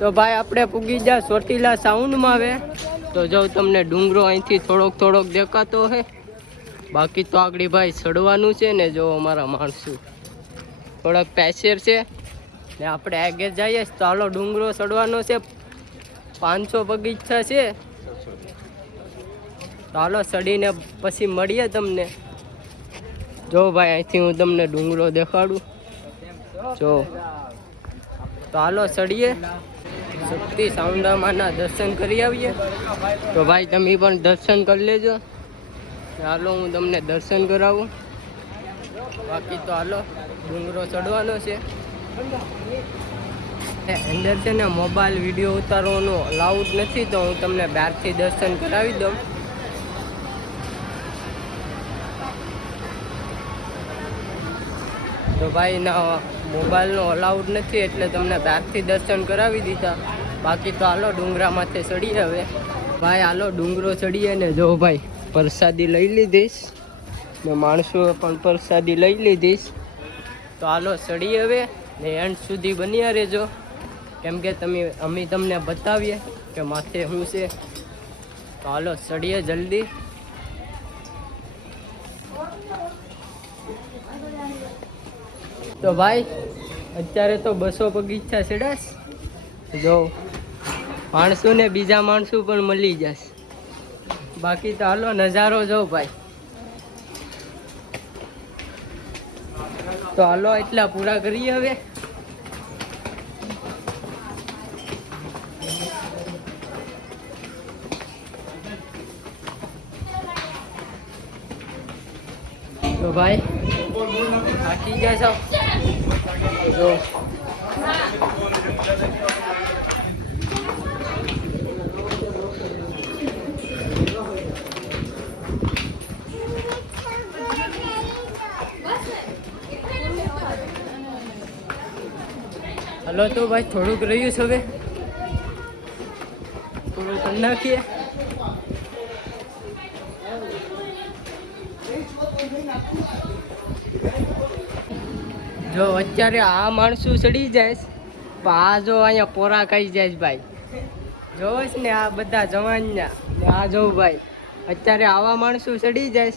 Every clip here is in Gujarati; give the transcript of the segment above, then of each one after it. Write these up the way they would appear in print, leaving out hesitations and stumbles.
તો ભાઈ આપણે પૂગી જા ચોટીલા સાઉન્ડમાં આવે તો જો તમને ડુંગરો અહીંથી થોડોક દેખાતો હે. બાકી તો આગળ ભાઈ ચડવાનું છે ને. જો અમારા માણસો થોડાક પેસેર છે ને આપણે આગળ જઈએ તો હાલો ડુંગરો ચડવાનો છે. 500 બગીચા છે તો હાલો ચડીને પછી મળીએ તમને. જો ભાઈ અહીંથી હું તમને ડુંગરો દેખાડું. જો તો હાલો ચડીએ, શક્તિ સાઉન્ડામાના દર્શન કરી આવીએ. તો ભાઈ તમે પણ દર્શન કરી લેજો. હાલો હું તમને દર્શન કરાવું. બાકી તો હાલો ડુંગરો ચડવાનો છે. અંદર છે ને મોબાઈલ વિડીયો ઉતારવાનું અલાઉડ નથી, તો હું તમને બહારથી દર્શન કરાવી દઉં. તો ભાઈ ના મોબાઈલનો અલાઉડ નથી એટલે તમને બહારથી દર્શન કરાવી દીધા. બાકી તો હાલો ડુંગરા માથે ચડીએ હવે. ભાઈ હાલો ડુંગરો ચડીએ ને. જો ભાઈ પ્રસાદી લઈ લીધીશ ને માણસોએ પણ પ્રસાદી લઈ લીધીશ. તો હાલો ચડીએ હવે ને એન્ડ સુધી બન્યા રહેજો, કેમ કે અમે તમને બતાવીએ કે માથે શું છે. તો હાલો ચડીએ જલ્દી. તો ભાઈ અત્યારે તો 200 બગીચા ચડાશ. જો માણસો ને બીજા માણસો પણ મળી જશે. બાકી તો હાલો નજારો જો ભાઈ. તો હાલો એટલા પૂરા કરીએ હવે. તો ભાઈ થાકી ગયા છો. જો હલો તો ભાઈ થોડુંક રહ્યું છે હવે, થોડું કરી નાખીએ. જો અત્યારે આ માણસો ચડી જાય પણ આ જો અહીંયા પોરા ખાઈ જાય ભાઈ. જોવો છે ને આ બધા જવાનના. આ જો ભાઈ અત્યારે આવા માણસો ચડી જાય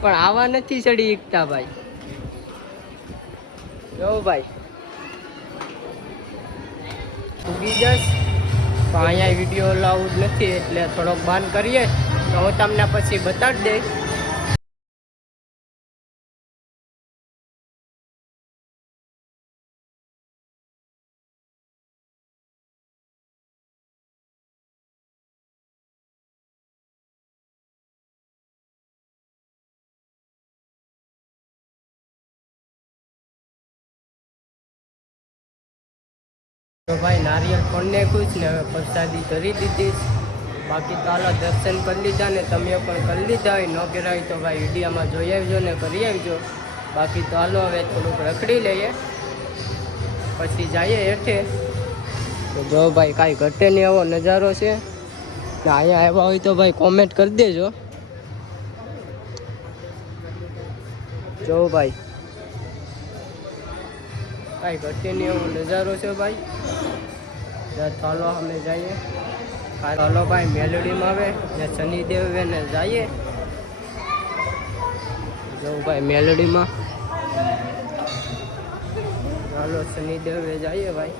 પણ આવા નથી ચડી શકતા ભાઈ. જો ભાઈ ઉગી જશ પણ અહીંયા વિડીયો અલાઉડ નથી એટલે થોડોક બાન કરીએ તો હું તમને પછી બતાડી દઈશ. તો ભાઈ નારિયેળ ફોડને ખુશ ને હવે પ્રસાદી કરી દીધી. બાકી તો હાલો દર્શન કરી લીધા ને તમે પણ કરી લીધા હોય. ન કર્યા હોય તો ભાઈ વિડીયોમાં જોઈ આવજો ને કરી આવજો. બાકી તો હાલો હવે થોડુંક રખડી લઈએ પછી જઈએ હેઠે. તો જો ભાઈ કાંઈ ઘટે નહીં એવો નજારો છે ને. અહીંયા આવ્યા હોય તો ભાઈ કોમેન્ટ કરી દેજો. જો ભાઈ કાંઈ ઘટે નહીં એવો નજારો છે ભાઈ. ચાલો અમે જઈએ. ચાલો ભાઈ મેલોડીમાં આવે ને શનિદેવ ને જઈએ. જવું ભાઈ મેલોડીમાં. ચાલો શનિદેવ જઈએ ભાઈ.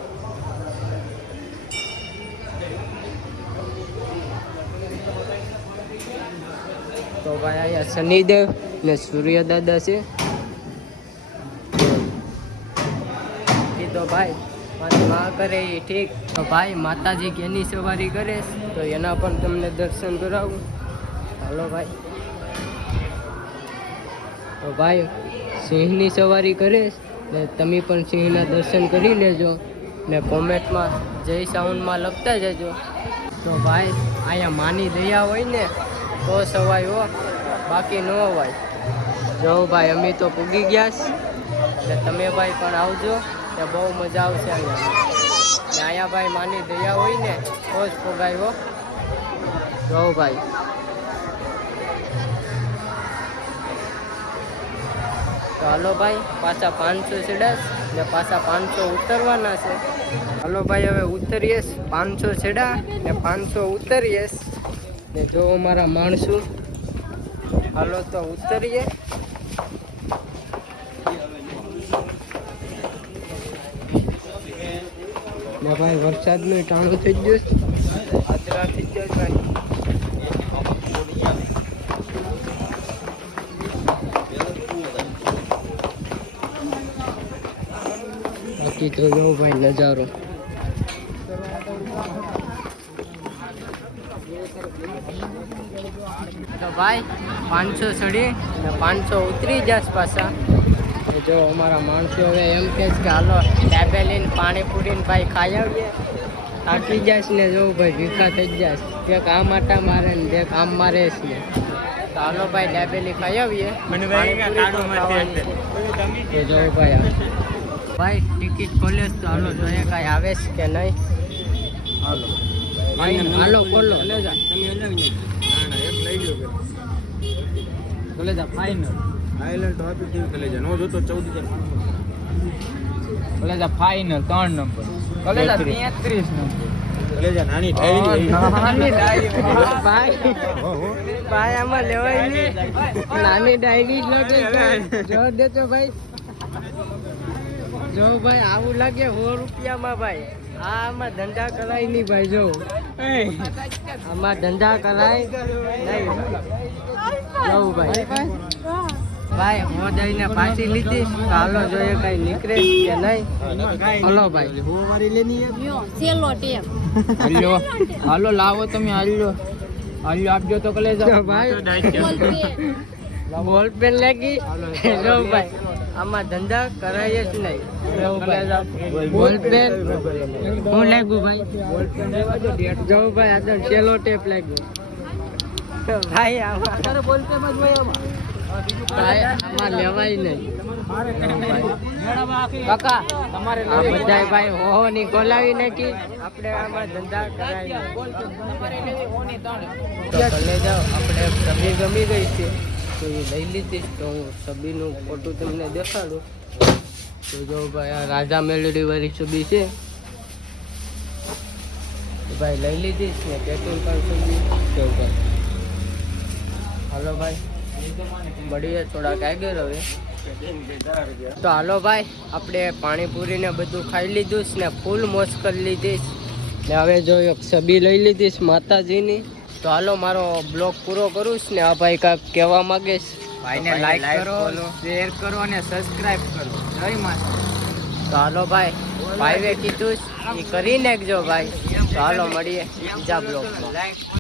તો ભાઈ અહીંયા શનિદેવ ને સૂર્ય દાદા છે. તો ભાઈ મારી માં કરે એ ઠીક. તો ભાઈ માતાજી કેની સવારી કરે તો એના પણ તમને દર્શન કરાવું. હાલો ભાઈ. તો ભાઈ સિંહની સવારી કરે ને તમે પણ સિંહના દર્શન કરી લેજો ને કોમેન્ટમાં જય સાઉન્ડમાં લખતા જજો. તો ભાઈ અહીંયા માની દયા હોય ને તો સવાય હો, બાકી ન હોય. જો ભાઈ અમે તો પૂગી ગયા ને તમે ભાઈ પણ આવજો. બહુ મજા આવશે અહીંયા. ને અહીંયા ભાઈ માની દયા હોય ને તો જ પોગાયો. જો ભાઈ તો હાલો ભાઈ પાછા 500 ચડાશ ને પાછા 500 ઉતરવાના છે. હાલો ભાઈ હવે ઉતરીએસ 500 ચડા ને 500 ઉતરીએસ ને જો અમારા માણસો. હાલો તો ઉતરીએ. ને ભાઈ વરસાદનું ટાણું થઈ ગયું, આદરા થઈ ગયો ભાઈ. બાકી તો જો ભાઈ નજારો. તો ભાઈ 500 ચડી ને 500 ઉતરી જશ પાછા. જો અમારા માણસો હવે એમ કહે છે કે હાલો ડાબેલીને પાણીપુરીને ભાઈ ખાઈ આવીએ. થાકી જશ ને જો ભાઈ ભીખા થઈ જશ, કે આમ આટા મારે ને જે આમ મારે છે ને. તો હાલો ભાઈ ડાબેલી ખાઈ આવીએ. જો ભાઈ ભાઈ ટિકિટ ખોલે તો હાલો જોઈએ કાંઈ આવે છે કે નહીં. હાલો હાલો ખોલો લે જા તમે લઈ જા ફાઇનલ આઈલેન્ડ તો આપી દીધું કલેજા નો જોતો 14 કલેજા ફાઇનલ 3 નંબર કલેજા 33 નંબર કલેજા નાની ડાયરી ભાઈ ભાઈ આમાં લેવાય નહીં. નાની ડાયરી જ લાગે જો દેતો ભાઈ. જો ભાઈ આવું લાગે 100 રૂપિયામાં ભાઈ. આમાં ધંધા કરાય નહીં ભાઈ. જો આમાં ધંધા કરાય નહીં જવું ભાઈ. ભાઈ હું જઈને પાછી લીધી. હાલો જોઈએ કઈ નીકળે કે નહીં. હલો ભાઈ હાલો લાવો તમે હાલ્યો આપજો તો કલેજા ભાઈ બોલ પેન લાગી. જો ભાઈ આમાં ધંધા કરાય જ નહીં. બોલ પેન હું લાગ્યું ભાઈ. જો ભાઈ આ તો ચેલો ટેપ લાગ્યો ભાઈ. આમાં ભાઈ આમાં લેવાય નહીં કાકા તમારે આ બધાય ભાઈ હોહો ની ખોલાવી નાખી. આપણે આમાં ધંધા કરાય ભલે જાઓ. આપણે સબી ગમી ગઈ છે તો એ લઈ લીધી. તો હું સબીનું ફોટો તમને દેખાડું. તો જો ભાઈ આ રાજા મેલડી વાળી સબી છે ભાઈ લઈ લીધી ને પેટ્રોલ પણ સબી કેવું ભાઈ. હાલો ભાઈ મળીએ થોડાક આગળ હવે. તો હાલો ભાઈ આપણે પાણીપુરી ને બધું ખાઈ લીધું ને ફૂલ મોજ કરી લીધી ને હવે જો એક છબી લઈ લીધી માતાજીની. તો હાલો મારો બ્લોગ પૂરો કરું ને આ ભાઈ કાંઈક કહેવા માંગે છે. ભાઈને લાઈક કરો, શેર કરો અને સબસ્ક્રાઇબ કરો. જય માતા. તો હાલો ભાઈ ભાઈએ કીધું એ કરી નાખજો ભાઈ. તો હાલો મળીએ બીજા બ્લોગમાં.